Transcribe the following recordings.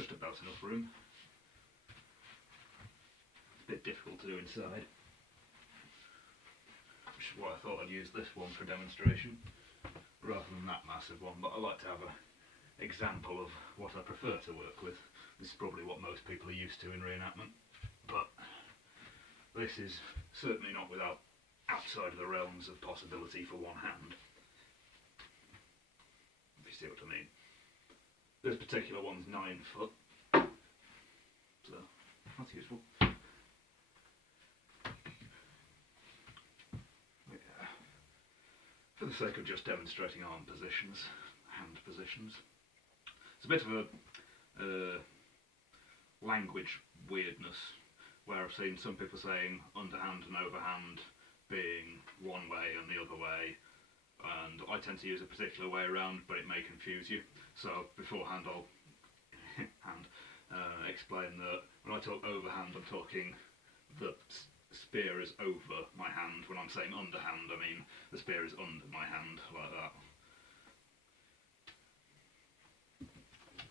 just about enough room. It's a bit difficult to do inside, which is why I thought I'd use this one for demonstration rather than that massive one, but I like to have an example of what I prefer to work with. This is probably what most people are used to in reenactment, but this is certainly not without outside of the realms of possibility for one hand, if you see what I mean. This particular one's 9 foot, so that's useful. Yeah. For the sake of just demonstrating arm positions, hand positions, it's a bit of a language weirdness where I've seen some people saying underhand and overhand being one way and the other way, and I tend to use a particular way around, but it may confuse you. So beforehand I'll explain that when I talk overhand, I'm talking the spear is over my hand. When I'm saying underhand, I mean the spear is under my hand, like that.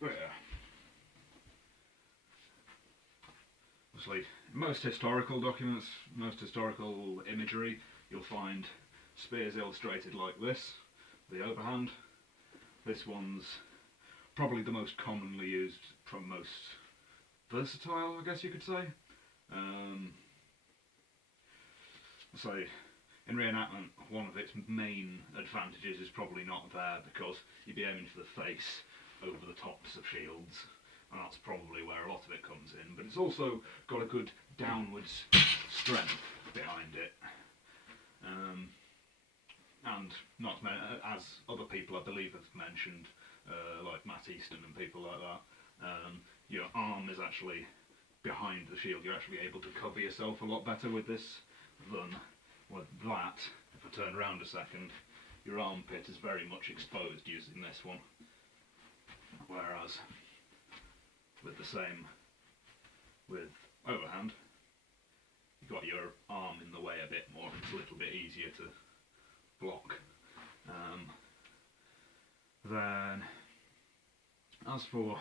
But yeah. Obviously, in most historical documents, most historical imagery, you'll find spears illustrated like this, the overhand. This one's probably the most commonly used, from most versatile, I guess you could say. So, in reenactment, one of its main advantages is probably not there, because you'd be aiming for the face over the tops of shields, and that's probably where a lot of it comes in. But it's also got a good downwards strength behind it. And not as other people I believe have mentioned, like Matt Easton and people like that, your arm is actually behind the shield. You're actually able to cover yourself a lot better with this than with that. If I turn around a second, your armpit is very much exposed using this one. Whereas with the same, with overhand, you've got your arm in the way a bit more. It's a little bit easier to block. Then, as for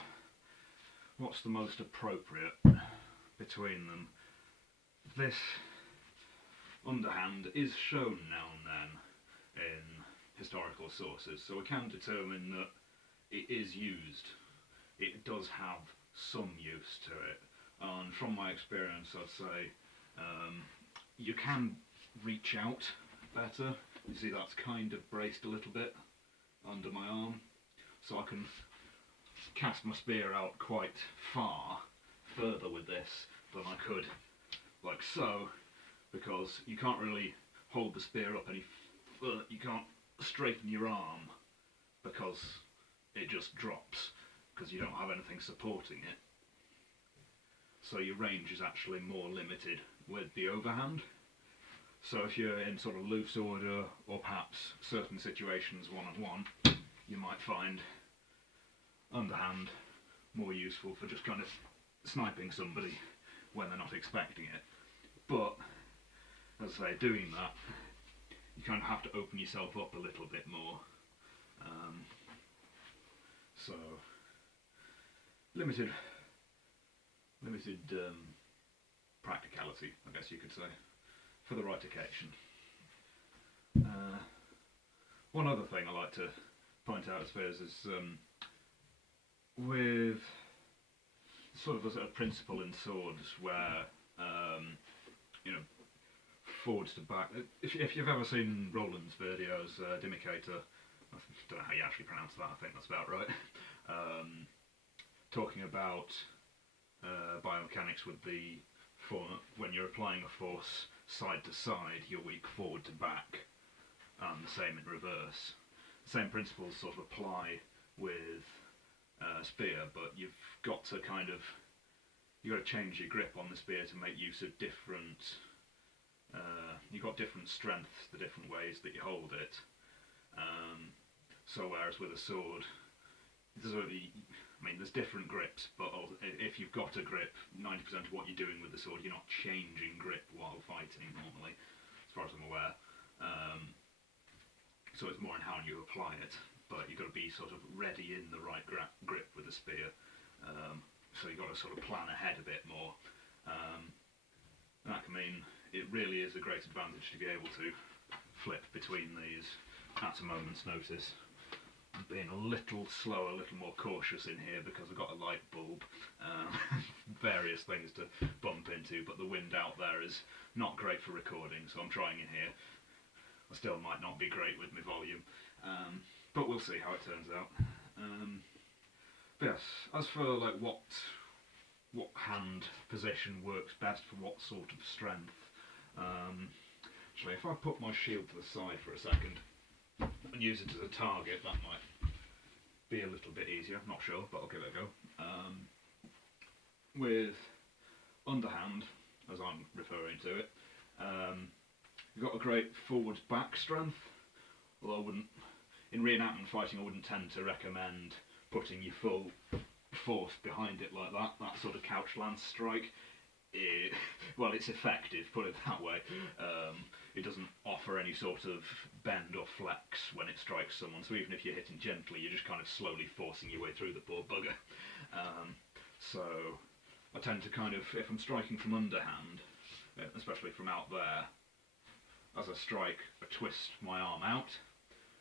what's the most appropriate between them, this underhand is shown now and then in historical sources, so we can determine that it is used. It does have some use to it, and from my experience I'd say you can reach out better. You see that's kind of braced a little bit under my arm, so I can cast my spear out quite far further with this than I could like so, because you can't really hold the spear up any further. You can't straighten your arm because it just drops, because you don't have anything supporting it. So your range is actually more limited with the overhand. So if you're in sort of loose order, or perhaps certain situations one-on-one, you might find underhand more useful for just kind of sniping somebody when they're not expecting it. But, as I say, doing that, you kind of have to open yourself up a little bit more. So, limited practicality, I guess you could say, for the right occasion. One other thing I like to point out, I suppose, is with sort of a principle in swords where, you know, forwards to back. If you've ever seen Roland's videos, Dimicator, I don't know how you actually pronounce that, I think that's about right, talking about biomechanics with the when you're applying a force side to side, you're weak forward to back, and the same in reverse. The same principles sort of apply with spear, but you've got to change your grip on the spear to make use of different. You've got different strengths, the different ways that you hold it. So whereas with a sword, there's different grips, but if you've got a grip, 90% of what you're doing with the sword, you're not changing grip while fighting normally, as far as I'm aware. So it's more in how you apply it, but you've got to be sort of ready in the right grip with the spear. so you've got to sort of plan ahead a bit more. That can mean it really is a great advantage to be able to flip between these at a moment's notice. I'm being a little slow, a little more cautious in here because I've got a light bulb, various things to bump into, but the wind out there is not great for recording, so I'm trying in here. I still might not be great with my volume, but we'll see how it turns out. But yes, as for like what hand position works best for what sort of strength, actually if I put my shield to the side for a second and use it as a target, that might be a little bit easier. I'm not sure, but I'll give it a go. With underhand, as I'm referring to it, you've got a great forward back strength, although I wouldn't, in reenactment fighting I wouldn't tend to recommend putting your full force behind it like that. That sort of couch lance strike, well, it's effective, put it that way. It doesn't offer any sort of bend or flex when it strikes someone, so even if you're hitting gently, you're just kind of slowly forcing your way through the poor bugger. So I tend to kind of, if I'm striking from underhand, especially from out there, as I strike, I twist my arm out,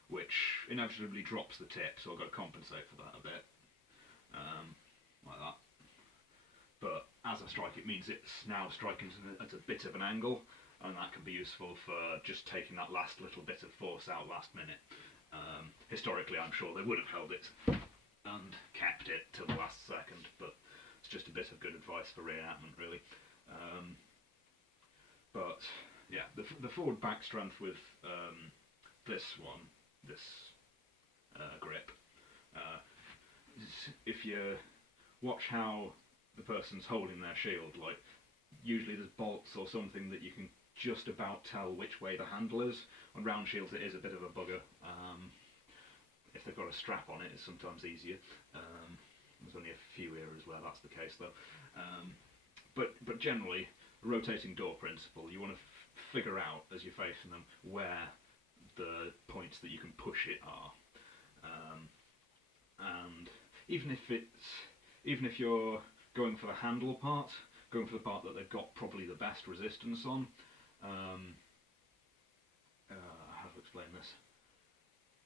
which inevitably drops the tip, so I've got to compensate for that a bit, like that. But as I strike, it means it's now striking at a bit of an angle, and that can be useful for just taking that last little bit of force out last minute. Historically, I'm sure they would have held it and kept it till the last second, but it's just a bit of good advice for reenactment, really. But yeah, the forward back strength with this one, this grip, if you watch how the person's holding their shield, like usually there's bolts or something that you can just about tell which way the handle is. On round shields it is a bit of a bugger. If they've got a strap on it, it's sometimes easier. There's only a few areas where that's the case though. But generally, rotating door principle, you want to figure out as you're facing them where the points that you can push it are. And even if you're going for the handle part, going for the part that they've got probably the best resistance on, how to explain this?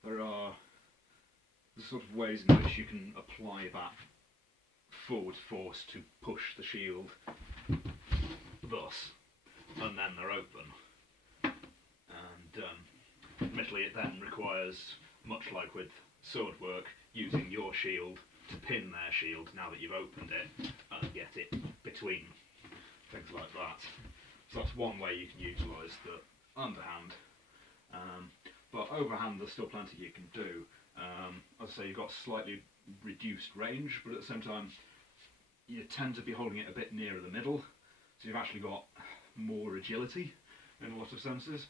There are the sort of ways in which you can apply that forward force to push the shield thus, and then they're open. And admittedly it then requires, much like with sword work, using your shield to pin their shield now that you've opened it and get it between, things like that. So that's one way you can utilise the underhand. But overhand there's still plenty you can do. As I say, you've got slightly reduced range, but at the same time you tend to be holding it a bit nearer the middle, so you've actually got more agility in a lot of senses.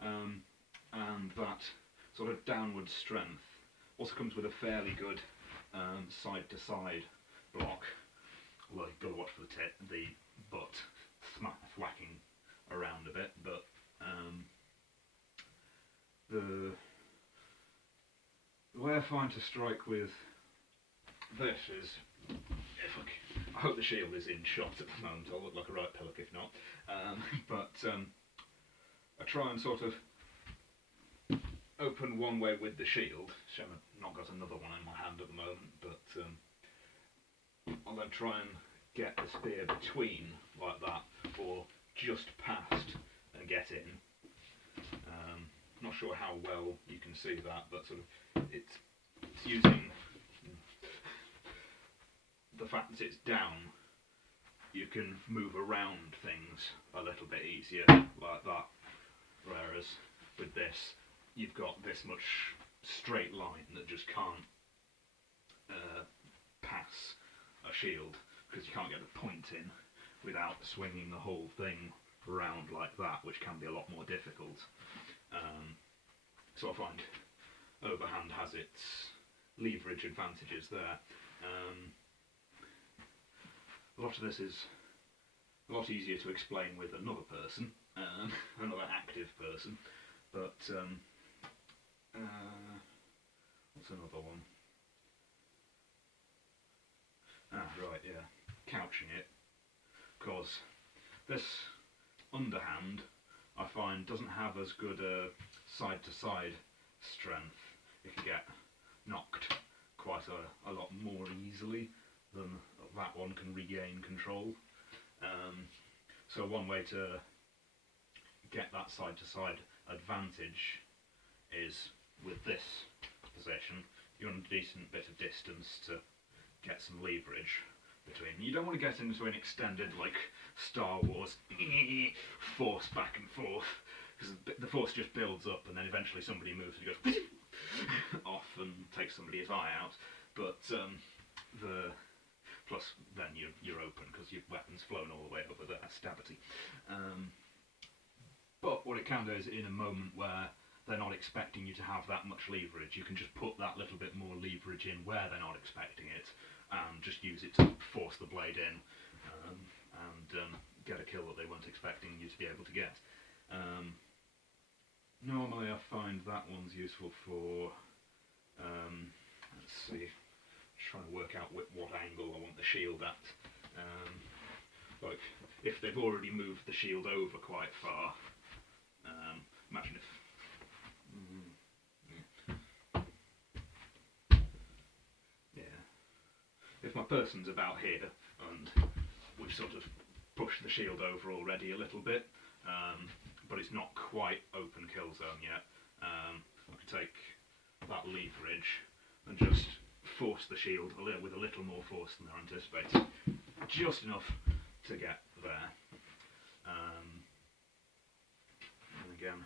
And that sort of downward strength also comes with a fairly good side to side block, although you've got to watch for the butt thwacking around a bit. But the way I find to strike with this is, I hope the shield is in shot at the moment, I'll look like a right pillock if not, I try and sort of open one way with the shield. So I've not got another one in my hand at the moment, but I'll then try and get the spear between like that, or just past and get in. Not sure how well you can see that, but sort of it's using the fact that it's down. You can move around things a little bit easier like that, whereas with this you've got this much straight line that just can't pass a shield, because you can't get the point in without swinging the whole thing around like that, which can be a lot more difficult. So I find overhand has its leverage advantages there. A lot of this is a lot easier to explain with another person, another active person, but what's another one? Ah, right, yeah. couching it, because this underhand I find doesn't have as good a side-to-side strength. It can get knocked quite a lot more easily than that one can regain control. So one way to get that side-to-side advantage is with this position. You're on a decent bit of distance to get some leverage between. You don't want to get into an extended, like, Star Wars force back and forth, because the force just builds up and then eventually somebody moves and goes off and takes somebody's eye out. But plus then you're open because your weapon's flown all the way over there, stabity. But what it can do is, in a moment where they're not expecting you to have that much leverage, you can just put that little bit more leverage in where they're not expecting it, and just use it to force the blade in, and get a kill that they weren't expecting you to be able to get. Normally I find that one's useful for, let's see, trying to work out what angle I want the shield at. Like, if they've already moved the shield over quite far, imagine if, if my person's about here and we've sort of pushed the shield over already a little bit, but it's not quite open kill zone yet, I can take that leverage and just force the shield with a little more force than they're anticipating, just enough to get there. And again,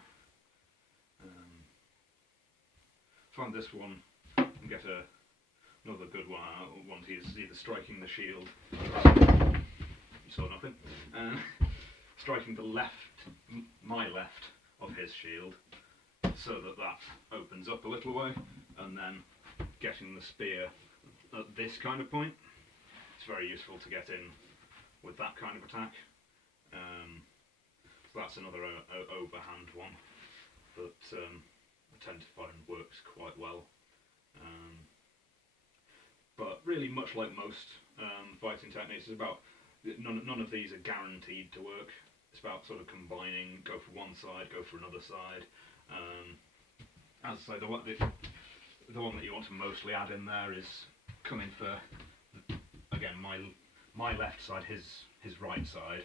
find this one and get another good one out once he's either striking the shield, you saw nothing, striking the left, my left of his shield, so that opens up a little way, and then getting the spear at this kind of point. It's very useful to get in with that kind of attack. So that's another overhand one that I tend to find works quite well. But really, much like most fighting techniques, it's about none of these are guaranteed to work. It's about sort of combining, go for one side, go for another side. As I say, the one that you want to mostly add in there is coming for, again, my left side, his right side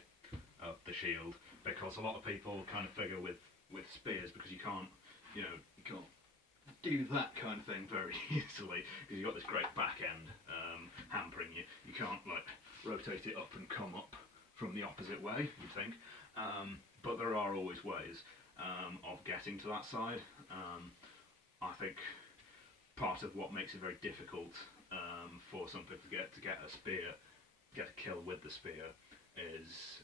of the shield, because a lot of people kind of figure with spears, because you can't do that kind of thing very easily, because you've got this great back end hampering you. You can't, like, rotate it up and come up from the opposite way, you'd think. But there are always ways of getting to that side. I think part of what makes it very difficult for some people to get a spear, get a kill with the spear, is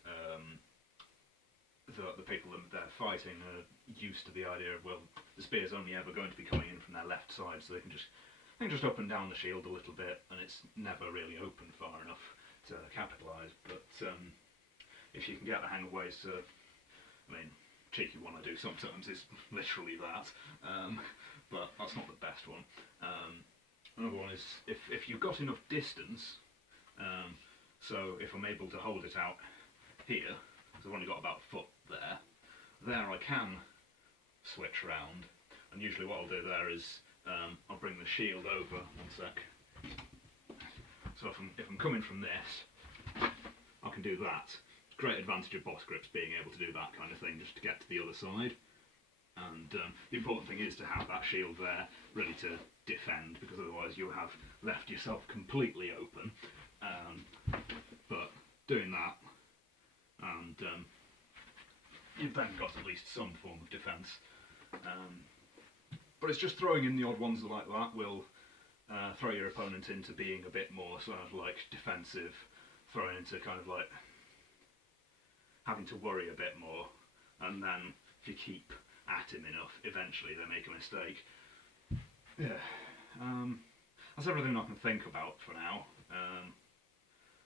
the people that they're fighting are used to the idea of, well, the spear's only ever going to be coming in from their left side, so they can just up and down the shield a little bit, and it's never really open far enough to capitalise. But if you can get the hang of ways to, I mean, cheeky one I do sometimes is literally that, but that's not the best one. Another one is if you've got enough distance, so if I'm able to hold it out here, so I've only got about a foot there I can switch round, and usually what I'll do there is I'll bring the shield over, one sec. So if I'm coming from this, I can do that. Great advantage of boss grips, being able to do that kind of thing just to get to the other side. And the important thing is to have that shield there ready to defend, because otherwise you'll have left yourself completely open. But doing that, and you've then got at least some form of defence. But it's just throwing in the odd ones like that will throw your opponent into being a bit more sort of like defensive, throwing into kind of like having to worry a bit more, and then if you keep at him enough, eventually they make a mistake. Yeah, that's everything I can think about for now.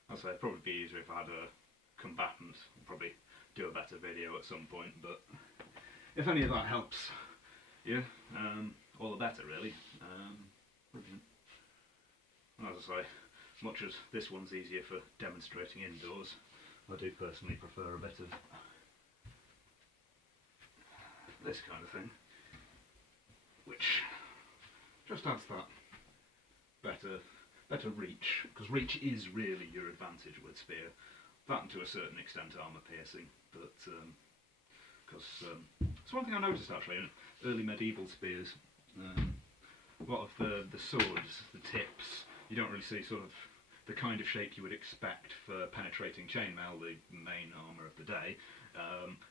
I'd say it'd probably be easier if I had a combatant, I'd probably do a better video at some point, but if any of that helps you, all the better really. Brilliant. And as I say, much as this one's easier for demonstrating indoors, I do personally prefer a bit of this kind of thing, which just adds that better reach, because reach is really your advantage with spear. That and to a certain extent armour piercing, but because it's one thing I noticed actually in early medieval spears. A lot of the swords, the tips, you don't really see sort of the kind of shape you would expect for penetrating chainmail, the main armour of the day.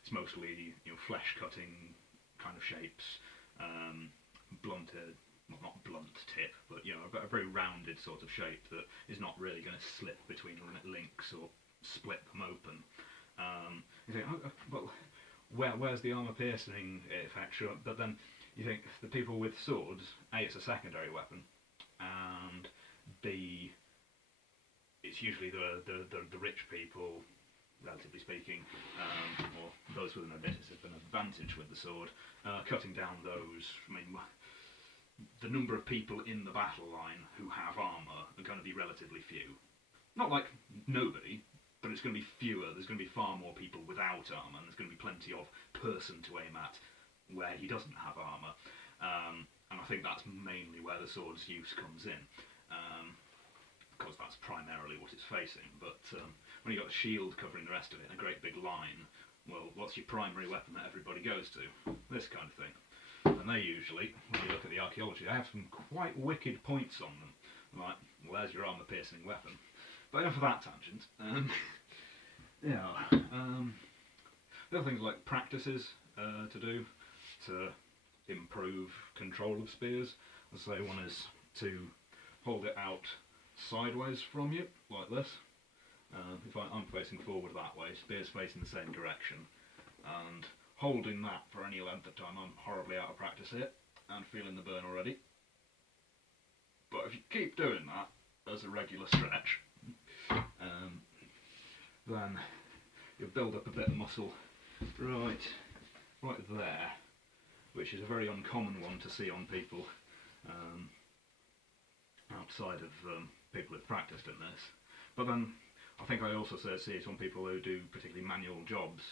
It's mostly flesh-cutting kind of shapes, blunted, well, not blunt tip, but a very rounded sort of shape that is not really going to slip between links or split them open. You think, well, where's the armour piercing effect? Sure, but then you think the people with swords, A, it's a secondary weapon, and B, it's usually the rich people, relatively speaking, or those with an advantage with the sword, cutting down those. I mean, the number of people in the battle line who have armour are going to be relatively few. Not like nobody, but it's going to be fewer. There's going to be far more people without armour, and there's going to be plenty of person to aim at where he doesn't have armour. And I think that's mainly where the sword's use comes in, because that's primarily what it's facing. But when you've got a shield covering the rest of it in a great big line, well, what's your primary weapon that everybody goes to? This kind of thing. And they usually, when you look at the archaeology, they have some quite wicked points on them. Like, well, there's your armour-piercing weapon. But enough of that tangent. There are things like practices to do to improve control of spears. Let's say one is to hold it out sideways from you, like this. If I'm facing forward that way, spear's facing the same direction, and holding that for any length of time, I'm horribly out of practice here, and feeling the burn already. But if you keep doing that as a regular stretch, then you'll build up a bit of muscle right there, which is a very uncommon one to see on people outside of people who've practiced in this. But then I think I also see it on people who do particularly manual jobs.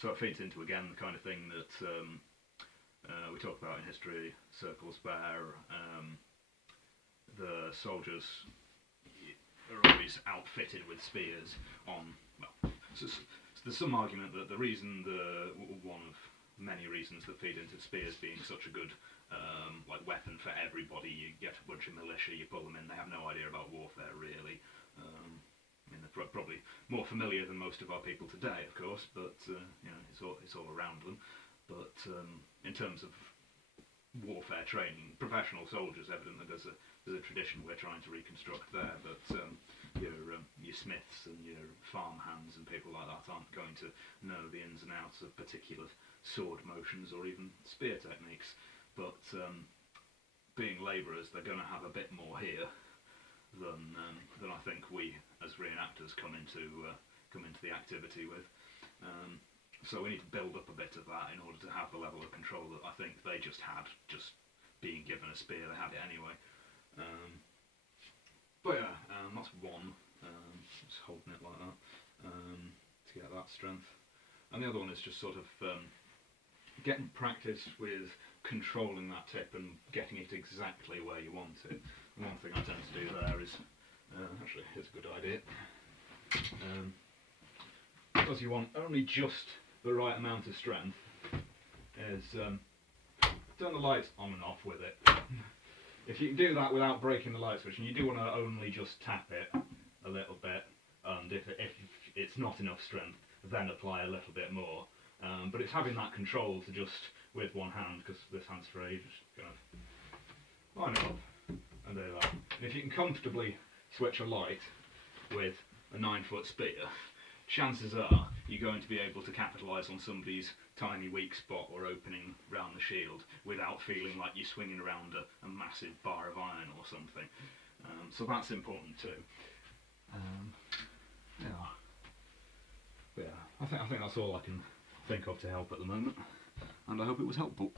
So it feeds into, again, the kind of thing that we talk about in history circles, where the soldiers are always outfitted with spears on, well, so there's some argument that the reason, one of many reasons that feed into spears being such a good like weapon for everybody, you get a bunch of militia, you pull them in, they have no idea about warfare really. I mean, they're probably more familiar than most of our people today, of course, but it's all around them. But in terms of warfare training, professional soldiers, evidently there's a tradition we're trying to reconstruct there. But your smiths and your farm hands and people like that aren't going to know the ins and outs of particular sword motions or even spear techniques. But being labourers, they're going to have a bit more here than I think we as reenactors come into the activity with. So we need to build up a bit of that in order to have the level of control that I think they just had, just being given a spear. They had it anyway. But yeah, that's one. Just holding it like that to get that strength. And the other one is just sort of getting practice with controlling that tip and getting it exactly where you want it. And one thing I tend to do there is, actually, here's a good idea. Because you want only just the right amount of strength, is turn the lights on and off with it. If you can do that without breaking the light switch, and you do want to only just tap it a little bit, and if it's not enough strength, then apply a little bit more. But it's having that control to just, with one hand, because this hand's free, just kind of line it up and do that. And if you can comfortably switch a light with a 9-foot spear, chances are you're going to be able to capitalise on somebody's tiny weak spot or opening round the shield without feeling like you're swinging around a massive bar of iron or something. So that's important too. But yeah, I think that's all I can think of to help at the moment, and I hope it was helpful.